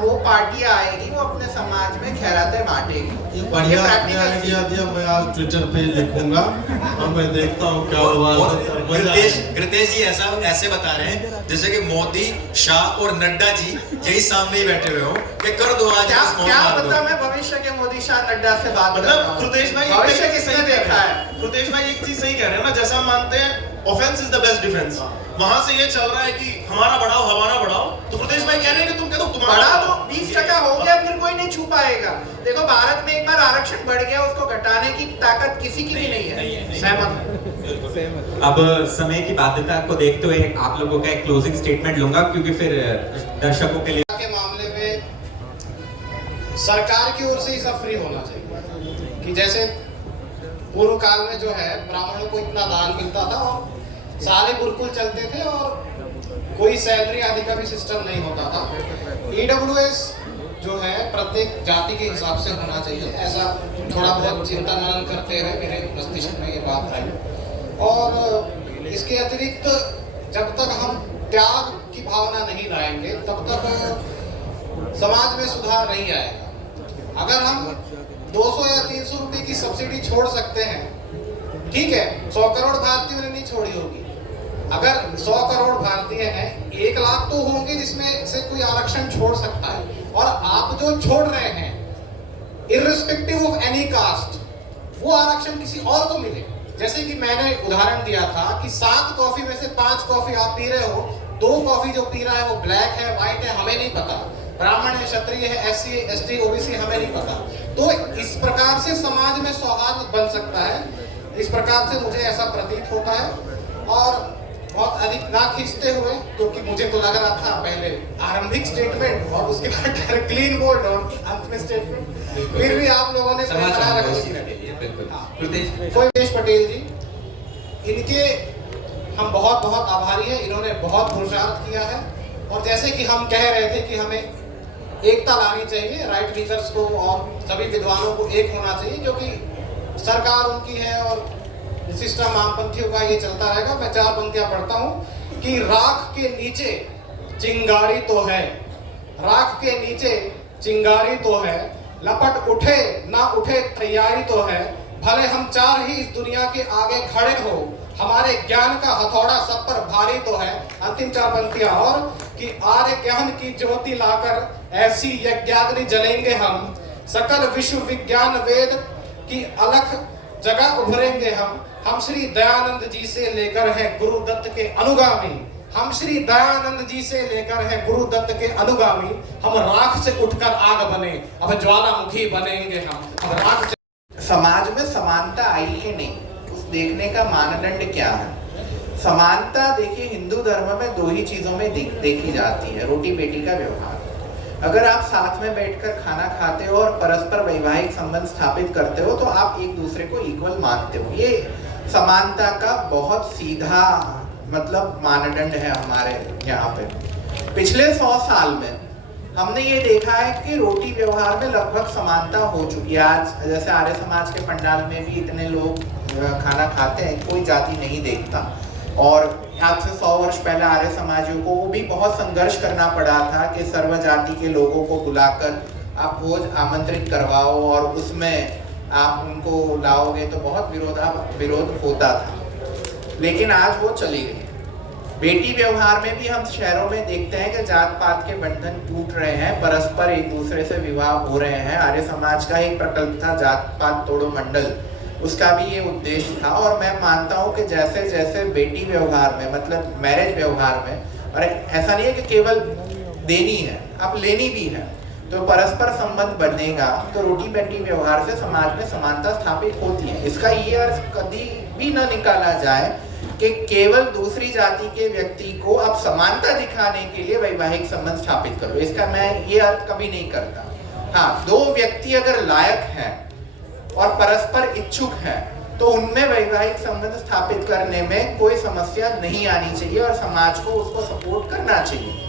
वो पार्टियां आएगी, वो अपने समाज में खैरातें बांटेगी। ये बढ़िया आपने आइडिया दिया, मैं आज ट्विटर पे लिखूंगा और मैं देखता हूँ क्या हुआ। कृतेश जी ऐसे बता रहे हैं जैसे कि मोदी, शाह और नड्डा जी यही सामने ही बैठे हुए हो कि कर दो आज। क्या पता मैं भविष्य के मोदी शाह नड्डा से बात कर रहा हूं। कृतेश भाई भविष्य किसने देखा है? कृतेश भाई एक चीज सही कह रहे हैं ना, जैसा हम मानते हैं offence is the best defence, वहां से ये चल रहा है कि हमारा बढ़ाओ हमारा बढ़ाओ, तो कृतेश भाई कह रहे हैं कि तुम कह दो तुम्हारा बढ़ा दो, 20% हो गया, फिर कोई नहीं छू पाएगा। देखो भारत में एक बार आरक्षण बढ़ गया, उसको घटाने की ताकत किसी की भी नहीं है। सहमत। अब समय की बाध्यता को देखते हुए आप लोगों का एक क्लोजिंग स्टेटमेंट लूंगा, क्योंकि फिर दर्शकों के लिए के मामले में सरकार की ओर से ही सब फ्री होना चाहिए कि जैसे पूर्व काल में जो है ब्राह्मणों को इतना दान मिलता था और सारे गुरुकुल चलते थे और कोई सैलरी आदि का भी सिस्टम नहीं होता था। ईडब्ल्यूएस जो है प्रत्येक जाति के हिसाब से होना चाहिए, ऐसा थोड़ा बहुत चिंता मनन करते हुए मेरे मस्तिष्क में ये बात आई। और इसके अतिरिक्त जब तक हम त्याग की भावना नहीं लाएंगे तब तक समाज में सुधार नहीं आएगा। अगर हम 200 या 300 रुपए की सब्सिडी छोड़ सकते हैं, ठीक है, 100 करोड़ भारतीयों ने नहीं छोड़ी होगी। अगर 100 करोड़ भारतीय हैं, 1 लाख तो होंगे जिसमें से कोई आरक्षण छोड़ सकता है, और आप जो छोड़ रहे हैं इर्रिस्पेक्टिव ऑफ एनी कास्ट, वो आरक्षण किसी और को मिले। जैसे कि मैंने उदाहरण दिया था कि 7 कॉफी में से 5 कॉफी आप पी रहे हो, 2 कॉफी जो पी रहा है वो ब्लैक है, व्हाइट है, हमें नहीं पता, ब्राह्मण है, क्षत्रिय है, SC ST OBC हमें नहीं पता। तो इस प्रकार से समाज में सौहार्द बन सकता है, इस प्रकार से मुझे ऐसा प्रतीत होता है। और बहुत अधिक ना खींचते हुए, क्योंकि मुझे तो लग रहा था पहले आरंभिक स्टेटमेंट और उसके बाद क्लीन बोल्ड और अंत में स्टेटमेंट, फिर भी आप लोगों ने कृतेश पटेल जी, इनके हम बहुत बहुत आभारी हैं। इन्होंने बहुत पुरुषार्थ किया है और जैसे कि हम कह रहे थे कि हमें एकता लानी चाहिए, राइट विंगर्स को और सभी विद्वानों को एक होना चाहिए, क्योंकि सरकार उनकी है और सिस्टम वामपंथियों का ये चलता रहेगा। मैं 4 पंक्तियां पढ़ता हूं कि राख के नीचे चिंगारी तो है, राख के नीचे चिंगारी तो है, लपट उठे ना उठे तैयारी तो है, भले हम 4 ही इस दुनिया के आगे खड़े हो, हमारे ज्ञान का हथौड़ा सब पर भारी तो है। अंतिम 4 पंक्तियां और कि आर्य ज्ञान की ज्योति लाकर ऐसी यज्ञाग्नि जलेंगे हम, सकल विश्व विज्ञान वेद की अलख जगह उभरेंगे हम श्री दयानंद जी से लेकर है गुरु दत्त के अनुगामी, हम श्री दयानंद जी से लेकर है गुरु दत्त के अनुगामी, हम राख से उठकर आग बने, अब ज्वालामुखी बनेंगे हम, अब राख से। समाज में समानता आई है नहीं, उस देखने का मानदंड क्या है? समानता देखिए हिंदू धर्म में 2 ही चीजों में देखी जाती है, रोटी बेटी का व्यवहार। अगर आप साथ में बैठकर खाना खाते हो और परस्पर वैवाहिक संबंध स्थापित करते हो तो आप एक दूसरे को इक्वल मानते हो। ये समानता का बहुत सीधा मतलब मानदंड है हमारे यहाँ पे। पिछले 100 साल में हमने ये देखा है कि रोटी व्यवहार में लगभग समानता हो चुकी है। आज जैसे आर्य समाज के पंडाल में भी इतने लोग खाना खाते हैं, कोई जाति नहीं देखता। और आज से 100 वर्ष पहले आर्य समाजियों को वो भी बहुत संघर्ष करना पड़ा था कि सर्व जाति के लोगों को बुलाकर आप भोज आमंत्रित करवाओ और उसमें आप उनको लाओगे तो बहुत विरोध होता था, लेकिन आज वो चली गई। बेटी व्यवहार में भी हम शहरों में देखते हैं कि जात पात के बंधन टूट रहे हैं, परस्पर एक दूसरे से विवाह हो रहे हैं। आर्य समाज का एक प्रकल्प था जात पात तोड़ो मंडल, उसका भी ये उद्देश्य था। और मैं मानता हूँ कि जैसे जैसे बेटी व्यवहार में मतलब मैरिज व्यवहार में, और ऐसा नहीं है कि केवल देनी है, आप लेनी भी है, तो परस्पर संबंध बनेगा तो रोटी बेटी व्यवहार से समाज में समानता स्थापित होती है। इसका ये अर्थ कभी भी न निकाला जाए कि केवल दूसरी जाति के व्यक्ति को आप समानता दिखाने के लिए वैवाहिक संबंध स्थापित करो, इसका मैं ये अर्थ कभी नहीं करता। हाँ, 2 व्यक्ति अगर लायक हैं और परस्पर इच्छुक हैं तो उनमें वैवाहिक संबंध स्थापित करने में कोई समस्या नहीं आनी चाहिए और समाज को उसको सपोर्ट करना चाहिए।